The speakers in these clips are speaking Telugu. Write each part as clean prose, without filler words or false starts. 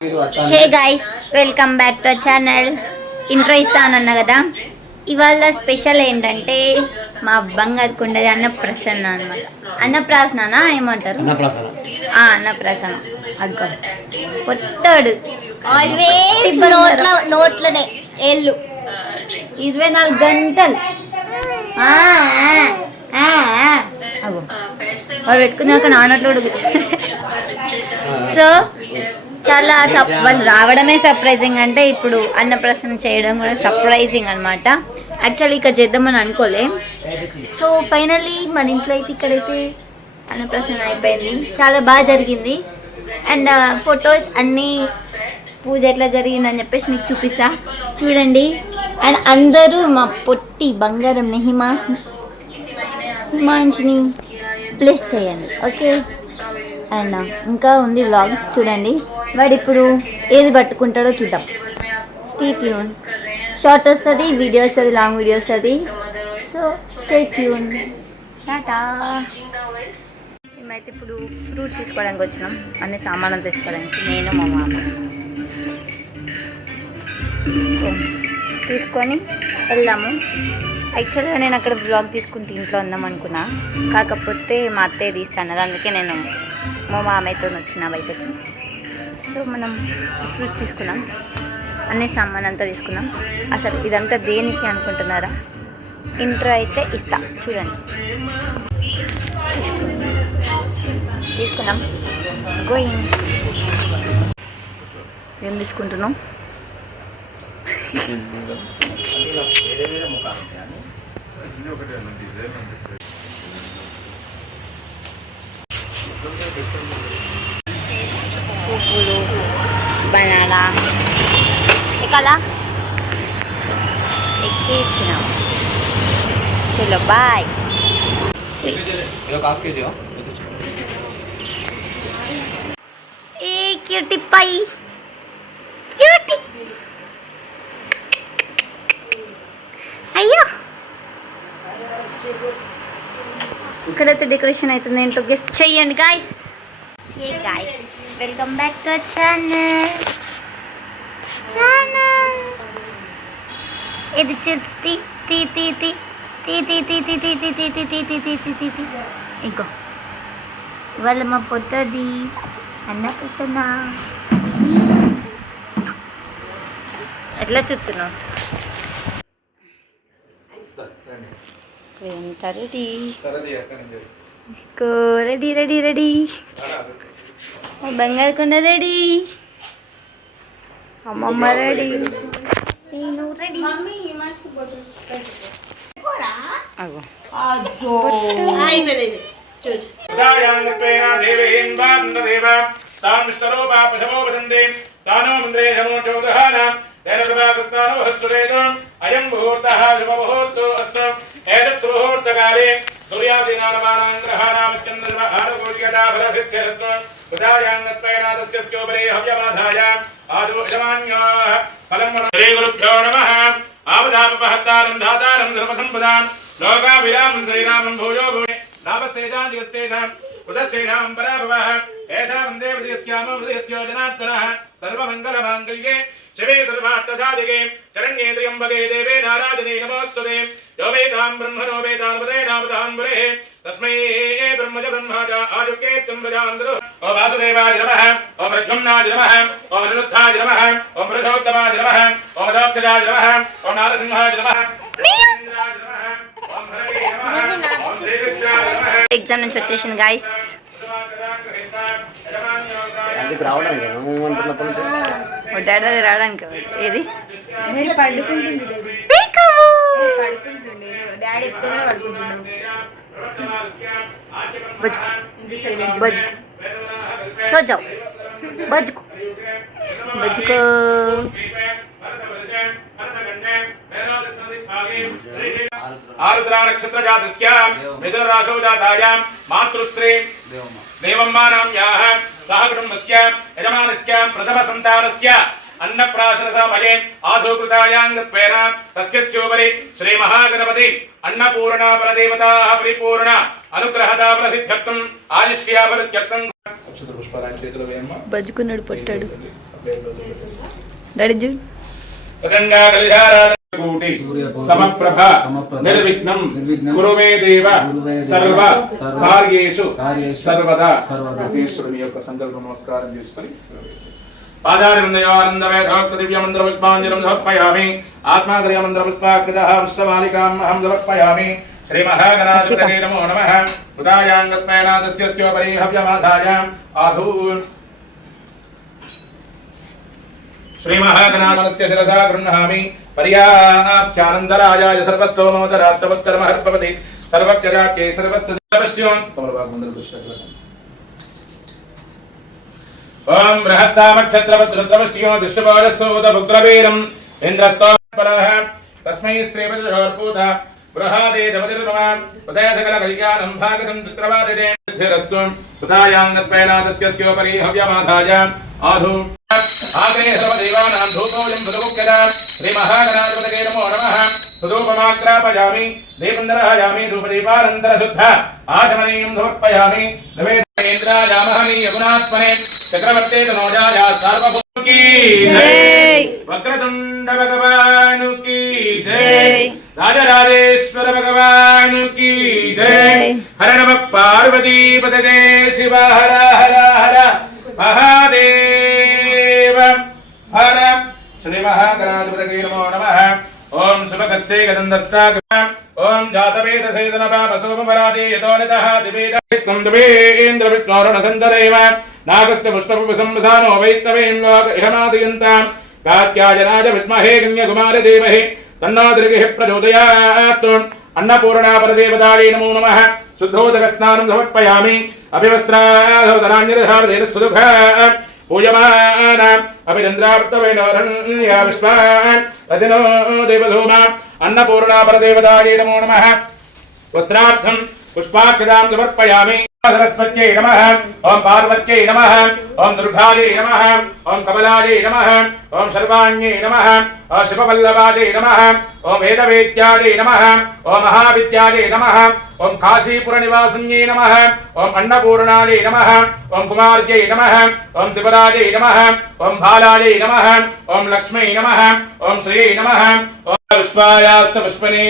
Hey guys, welcome back to channel. Intro ఇస్తానన్నా కదా. ఇవాళ స్పెషల్ ఏంటంటే మా బంగారు కొండది అన్నప్రసన్న అనమాట. అన్నప్రాసన ఏమంటారు? అన్నప్రాసన. అగ్గ పొట్టాడు ఆల్వేస్ నోట్లనే ఏళ్ళు 24 గంటలు. అగో వాడు పెట్టుకున్నాక నాన్నట్లో సో చాలా వాళ్ళు రావడమే సర్ప్రైజింగ్. అంటే ఇప్పుడు అన్నప్రాసన చేయడం కూడా సర్ప్రైజింగ్ అనమాట. యాక్చువల్లీ ఇక్కడ చేద్దామని అనుకోలే. సో ఫైనల్లీ మన ఇంట్లో అయితే ఇక్కడైతే అన్నప్రాసన అయిపోయింది. చాలా బాగా జరిగింది. అండ్ ఫొటోస్ అన్నీ పూజ ఎట్లా జరిగిందని చెప్పేసి మీకు చూపిస్తా, చూడండి. అండ్ అందరూ మా పొట్టి బంగారం హిమాంష్ని బ్లెస్ చేయండి, ఓకే. అండ్ ఇంకా ఉంది వ్లాగ్, చూడండి. వాడు ఇప్పుడు ఏది పట్టుకుంటాడో చూద్దాం. Stay tune. షార్ట్ వస్తుంది, వీడియో వస్తుంది, లాంగ్ వీడియో వస్తుంది. So stay tune. టాటా. మేమైతే ఇప్పుడు ఫ్రూట్స్ తీసుకోవడానికి వచ్చినాం, అన్ని సామాన్లు తీసుకోవడానికి, నేను మా మామ. సో తీసుకొని వెళ్దాము. యాక్చువల్గా నేను అక్కడ బ్లాగ్ తీసుకుంటే ఇంట్లో ఉందాం అనుకున్నా, కాకపోతే మా అత్తయ్య తీస్తాను, అందుకే నేను మా మామయ్యతో వచ్చిన బయటకు. సో మనం ఫ్రూట్స్ తీసుకున్నాం, అన్ని సామాన్ అంతా తీసుకున్నాం. అసలు ఇదంతా దేనికి అనుకుంటున్నారా? ఇంట్రో అయితే ఇస్తా, చూడండి. తీసుకున్నాం. గోయింగ్. ఏం తీసుకుంటున్నాం? పువ్వులు, బనానా ఎక్కాలా? ఎక్కించినాం. చలో బాయ్. ఏ క్యూటీ పై, క్యూటీ. అయ్యో, ఇక్కడైతే డెకరేషన్ అవుతుంది. ఏంటో గెస్ట్ చెయ్యండి guys. Hey guys, welcome back to channel. ఇది చుట్టి తీ తీ తీ తీ తీ తీ తీ తీ తీ తీ తీ తీ తీ తీ తీ తీ. ఇంకో ఇవాళ మా పొట్టది అన్నప్రాసన. ఎట్లా చూస్తున్నావు? ఎంత రెడీ? Ready ready ready. బంగారు కొండ రెడీ, అమ్మమ్మ రెడీ, నేను రెడీ. అయం ముహూర్తః శుభ ముహూర్తో అస్తు. ఏతత్ సుముహూర్తకాలే సూర్యాదీనానమానాగ్రహానామచంద్రమ ఆనుకూల్యతా ఫలసిద్ధ్యర్థం ఉదాయాన్నత్వైనాదస్య స్యోపరే హవ్యమాధాయ ఆదో యజమాన్యాః ఫలం శ్రీ గురుభ్యో నమః. ఆపదాపహర్తారం ధాతారం ధర్మసంపదాం లోకాభిరామం శ్రీరామం భూయో భూయ లాభస్తేజాం జగస్తేజాం ఉదస్సేనాం పరాభవః ఏషా వందే హృదయస్యామో హృదయస్యో జనార్దనః సర్వమంగళమాంగళ్యే శివే సర్వార్థసాధికే శరణ్యే త్ర్యంబకే దేవే నారాయణే నమోస్తుతే. యో వేదాం బ్రహ్మణో వేదాన్పదే నామదాంబురే తస్మై బ్రహ్మజ బ్రహ్మజ ఆయుక్యేత్తం ప్రజాంధ్రు. ఓ వాసుదేవాయ నమః, ఓ ప్రద్యుమ్నాయ నమః, ఓ నిరుద్ధాయ నమః, ఓ పురుషోత్తమాయ నమః, ఓ మదోక్షజాయ నమః, ఓ నారసింహాయ నమః, ఎగ్జామ్ నుంచి వచ్చేసింది గాయస్. డాడీ రావడానికి ఏది సోజావు బజ్కు బజ్కో. ఆరుద్రా నక్షత్ర జాతస్య మిథున రాశౌ జాతాయాం మాతృశ్రీ దేవమ్మానామ్యాః సహ కుటుంబస్య యజమానస్య ప్రథమ సంతానస్య अन्नप्राशन समये आधुकृतायांगत्वेन तस्योपरि श्री महागणपति अन्नपूर्णा परदेवता परिपूर्ण अनुग्रहता प्रसिद्ध्यर्थम आयुष्यावृत्यर्थम బజ్కున్నాడు పట్టాడు రెడీ చూడు. పతంగా కలిశారాధనకూటి సమప్రభ నిర్విఘ్నం కురు మే దేవ సర్వ కార్యేషు సర్వదా. ఈశ్వరుని యొక్క సంకల్ప నమస్కారం చేసుకొని పాదారవిందయోనందవేదోక్త దివ్యమంత్ర పుష్పాంజలిం సమర్పయామి. ఆత్మాగ్రయమంత్ర పుష్పాకృతః పుష్పమాలికాం అహం సమర్పయామి. శ్రీ మహాగణాధిపతయే నమో నమః. ఉదాయాంగత్పయనాదస్య స్యోపరి హవ్యమాధాయ ఆధూ. శ్రీ మహాగణాధిపతస్య శిరసా గృహ్ణామి. పర్యాప్త్యానందరాయాయ సర్వస్తోమోదరాత్తమోత్తరమహర్పవతి సర్వజ్ఞరాజ్ఞే సర్వస్య పశ్యోన్. ఓం బృహత్సామక్షత్రవద్రుద్రవష్ట్యో దృష్టభోజస్సూతభుగ్రవీరం ఇంద్రస్తోపరః తస్మై శ్రీపతిర్హోర్పూత బృహాదే దవతిర్మమాం ఉదయ సకల కళ్యాణం భాగతం చిత్రవారిరే సిద్ధిరస్తు. సుతాయాంగత్పయనాదస్య స్యోపరి హవ్యమాధాయ ఆధూ. ఆగ్రే సర్వదేవానాం ధూపోయం సుధముఖ్యత. శ్రీ మహాగణాధిపతయే నమో నమః. సుధూపమాగ్రాపయామి దీపందరయామి ధూపదీపానంతర శుద్ధ ఆచమనీయం సమర్పయామి. నివేదయేంద్రాయామహనీయ గుణాత్మనే చక్రవర్తే తనోజాయ సార్వభౌమకి జై. వక్రతుండ భగవానుకి జై. రాజరాజేశ్వర భగవానుకి జై. హర నమః పార్వతీపతయే శివ హర హర హర మహాదేవ హర. శ్రీ మహాగణాధిపతయే నమో నమః. ఓం శుభకస్తే గదందస్తా. ఓం జాతవేదసేదన పాపసోమవరాదే యతోనితః దివేదత్వం దివేంద్ర విష్ణోరుణసంతరేవ నాగస్య పుష్పపుసంసానో వైత్తవేన్లోక ఇహమాదయంతాం. కాత్యాయనాయ విద్మహే కన్యాకుమారి ధీమహి తన్నో దుర్గిః ప్రచోదయాత్. అన్నపూర్ణాపరదేవతాయే నమో నమః. శుద్ధోదకస్నానం సమర్పయామి. అభివస్త్రాధోదనాన్యరధావదేనస్సుదుఃఖ పూయమాన అభిచంద్రావృతవేణోరణ్య విశ్వాన్ రజనో దేవధూమ. అన్నపూర్ణాపరదేవతాయే నమో నమః. వస్త్రార్థం పుష్పాక్షతాం సమర్పయామి. సరస్వత్యై నమః. ఓం పార్వత్యై నమః. ఓం దుర్గాయై నమః. ఓం కమలాయై నమః. ఓం సర్వాణ్యై నమః. ఓం శివవల్లభాయై నమః. ఓం వేదవేద్యాయై నమః. ఓం మహావిద్యాయై నమః. ఓం కాశీపుర నివాసిన్యై నమః. ఓం అన్నపూర్ణాయై నమః. ఓం కుమార్యై నమః. ఓం త్రిపురాయై నమః. ఓం బాలాయై నమః. ఓం లక్ష్మై నమః. ఓం శ్రీ నమః. ఓం పుష్పాయాస్త పుష్పనే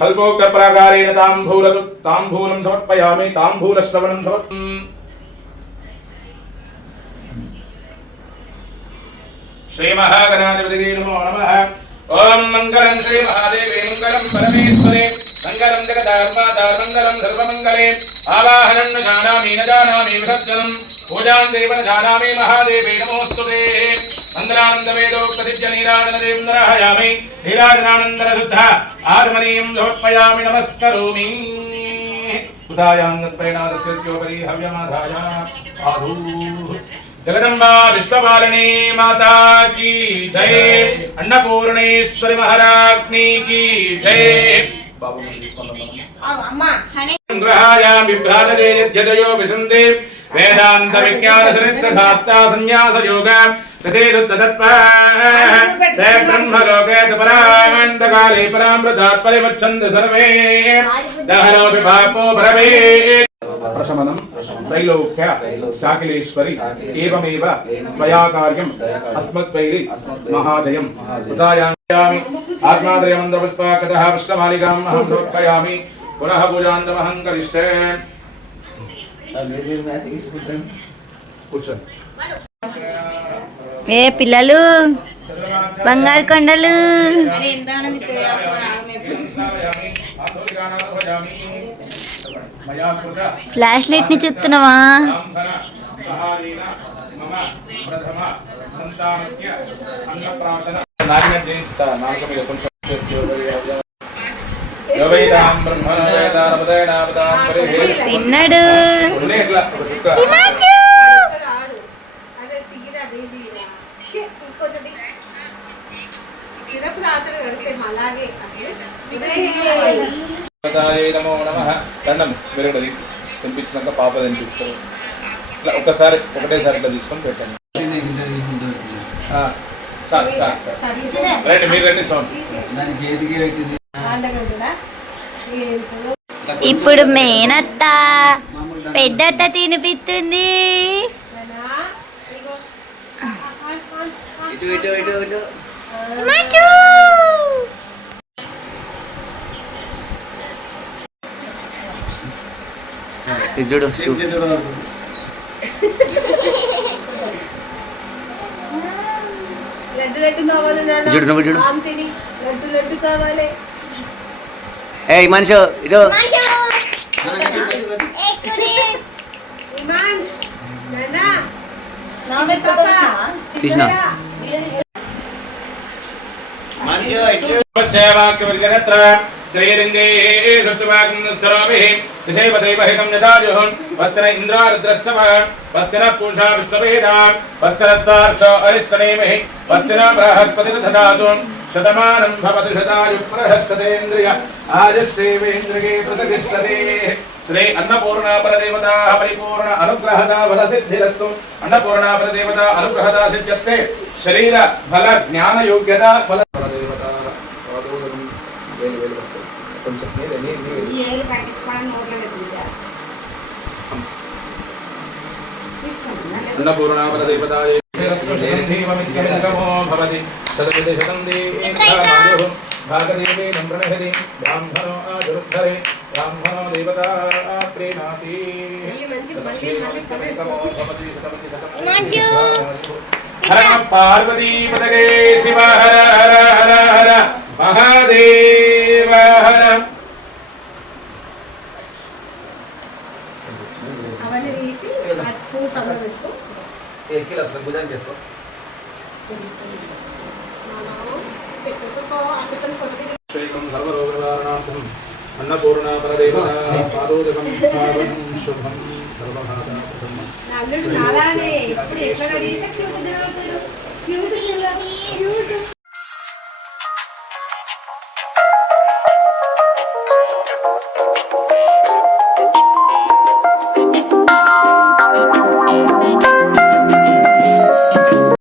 కల్పోక్త ప్రాకారేణ తాంబూలం సమర్పయామి. తాంబూలశ్రవణం శ్రీ మహాగణాధిపతయే నమో నమః. ఓం మంగళం శ్రీ మహాదేవే మంగళం పరమేశ్వరే మంగళం జగదాత్మాదార్మంగళం సర్వమంగళే. ఆవాహనం న జానామి న జానామి విసర్జనం పూజాం దేవ న జానామి మహాదేవే నమోస్తుతే. మంగళానందవేదోక్త దివ్య నీరాజన దేవందరహయామి. నీరాజనానందర శుద్ధ ఆగమనీయం సమర్పయామి. నమస్కరోమి. ఉదాయాంగత్పయనాదస్య స్యోపరి హవ్యమాధాయ ఆధూ. జగదంబా విశ్వపాలిని మాతా కీ జై. అన్నపూర్ణేశ్వరి మహారాజ్ఞి కీ జై. గ్రహాయాం విభ్రాజయో విశందే వేదాంత విజ్ఞాన సరిత్రధాత్తా సన్యాస యోగ బ్రహ్మలోకే పరాంతకాలే పరామృతాత్ పరివచ్చంద సర్వే దహరోపి పాపో భరవే. ప్రశమనం త్రైలోక్య శాకిలేశ్వరి ఏవమేవ త్వయా కార్యం అస్మద్వైరి మహాజయం. ఉదాయామి. ఆత్మాద్రయమంద్రపుష్పాకతః పుష్పమాలికాం అహం సమర్పయామి. పునః పూజాంతమహం కరిష్యే. కూర్చోండి. ఏ పిల్లలు బంగారు కొండలు. ఫ్లాష్ లైట్ ని చూస్తున్నావా? తిన్నాడు. నమో నమః. దండం మీరు తినిపించినాక పాప తినిపిస్తారు. ఇట్లా ఒకసారి ఒకటేసారి ఇట్లా తీసుకొని పెట్టండి. రండి మీరు రండి. సౌండ్ ఇప్పుడు మేనత్త పెద్దత్త తినిపిస్తుంది. ఇటు ఇటు ఇటు ఇటు మంచు ఇది చూడు షూ చూడు నువ్వు చూడు ఏ మనిషి ఇటు తీసిన మనిషి సేవాక్యవర్గనత్ర శ్రీరంగే సత్వాగ్నస్తరాభిః దిశైవదైవహితం యదాజుః వస్తన ఇంద్రారుద్రస్సవ వస్తన పూషా విశ్వవేదా వస్తనస్తార్క్ష అరిష్టనేమిః వస్తన బృహస్పతి దధాతు శతమానం భవతి శతాయు బృహస్పతేంద్రియ ఆజస్సేవేంద్రిగే ప్రతిష్టతే శ్రీ అన్నపూర్ణా పరదేవతా పరిపూర్ణ అనుగ్రహదా బల సిద్ధిరస్తు అన్నపూర్ణా పరదేవతా అనుగ్రహదా సిద్ధ్యర్తే శరీర బల జ్ఞాన యోగ్యత బల పరదేవతా అన్నపూర్ణా పరదేవతాయే సంధీవమిత్యమిత్యమో భవతి సదవిదే సతందీర్ఘాయుః భాగదేవే నంప్రణహది బ్రాహ్మణో ఆదురుద్ధరే బ్రాహ్మణో దేవతా ప్రీణాతి హర పార్వతీ పదగే శివ హర హర హర హర మహాదేవ హర సర్వరోగనివారణార్థం అన్నపూర్ణా పరదేవతా పాదోదకం పాదం శుభం సర్వభాగం